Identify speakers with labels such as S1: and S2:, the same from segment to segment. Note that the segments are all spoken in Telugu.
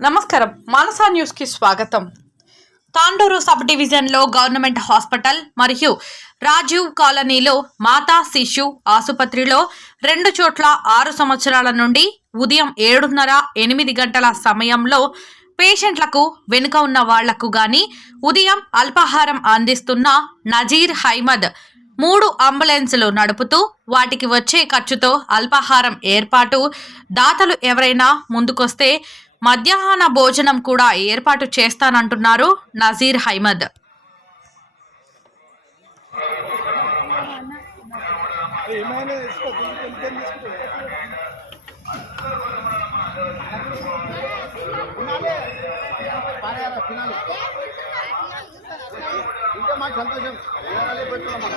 S1: నమస్కారం. మానసా న్యూస్కి స్వాగతం. తాండూరు సబ్ డివిజన్లో గవర్నమెంట్ హాస్పిటల్ మరియు రాజీవ్ కాలనీలో మాతా శిశు ఆసుపత్రిలో రెండు చోట్ల ఆరు సంవత్సరాల నుండి ఉదయం ఏడున్నర ఎనిమిది గంటల సమయంలో పేషెంట్లకు వెనుక ఉన్న వాళ్ళకు గాని ఉదయం అల్పాహారం అందిస్తున్న నజీర్ హైమద్ మూడు అంబులెన్సులు నడుపుతూ వాటికి వచ్చే ఖర్చుతో అల్పాహారం ఏర్పాటు దాతలు ఎవరైనా ముందుకొస్తే మధ్యాహ్న భోజనం కూడా ఏర్పాటు చేస్తానంటున్నారు నజీర్ హైమద్.
S2: ఇంకా మాకు సంతోషం పెట్టుకోమా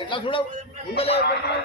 S2: ఎట్లా చూడవు ముందలే పెడుతున్నావు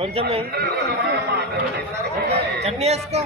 S2: కొంచెం చట్నీ వేసుకో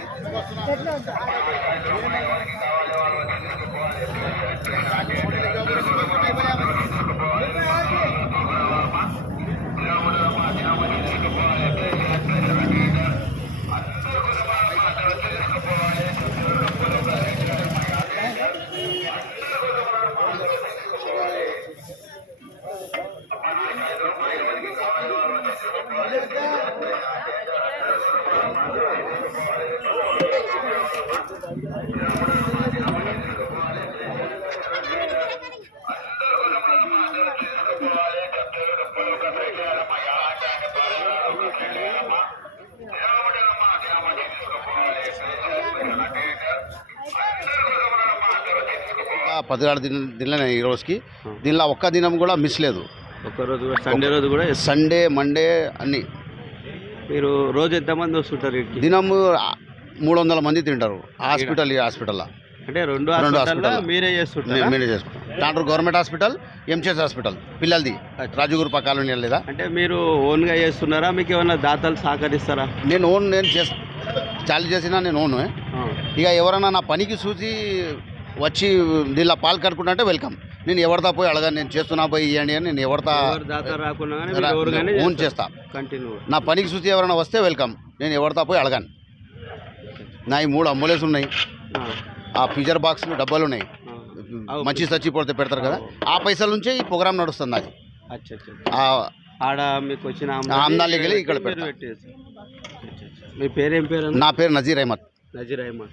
S3: పదిహేడు దిన దినలే ఈ రోజుకి. దీనిలో ఒక్క దినం కూడా మిస్ లేదు.
S4: ఒక్కరోజు కూడా సండే రోజు కూడా
S3: సండే మండే అన్ని.
S4: మీరు రోజు ఎంతమంది వస్తుంటారు ఇక్కడికి
S3: దినము మూడు వందల మంది తింటారు. హాస్పిటల్ ఈ హాస్పిటల్లో.
S4: అంటే రెండు
S3: రెండు
S4: హాస్పిటల్లో
S3: హాస్పిటల్
S4: మీరే చేస్తుంటారు?
S3: మేము మేనేజ్ చేసుకుంటాం దాంట్లో గవర్నమెంట్ హాస్పిటల్ ఎంసీఎస్ హాస్పిటల్ పిల్లలది. రాజుగురు కాలనీ లేదా?
S4: అంటే మీరు ఓన్గా చేస్తున్నారా? మీకు ఏమైనా దాతలు సహకరిస్తారా?
S3: నేను ఓన్ నేను చేస్ చాలు చేసినా నేను ఓన్. ఇక ఎవరైనా నా పనికి చూసి వచ్చి దీనిలో పాలు కట్టుకుంటే వెల్కమ్. నేను ఎవరితో పోయి అడగాను నేను చేస్తున్నా పోయి ఇవ్వండి అని నేను ఎవరితో ఓన్ చేస్తా.
S4: కంటిన్యూ
S3: నా పనికి చూసి ఎవరైనా వస్తే వెల్కమ్. నేను ఎవరితో పోయి అడగాను. నా ఈ మూడు అంబులెన్స్ ఉన్నాయి. ఆ. ఫీజర్ బాక్స్ డబ్బాలు ఉన్నాయి. మంచి సచ్చి పడితే పెడతారు కదా. ఆ పైసల నుంచే ఈ ప్రోగ్రామ్ నడుస్తుంది అది
S4: ఆడ మీకు వచ్చిన
S3: వెళ్ళి ఇక్కడ.
S4: మీ పేరు ఏం పేరు?
S3: నా పేరు నజీర్ అహ్మద్.
S4: నజీర్ అహ్మద్.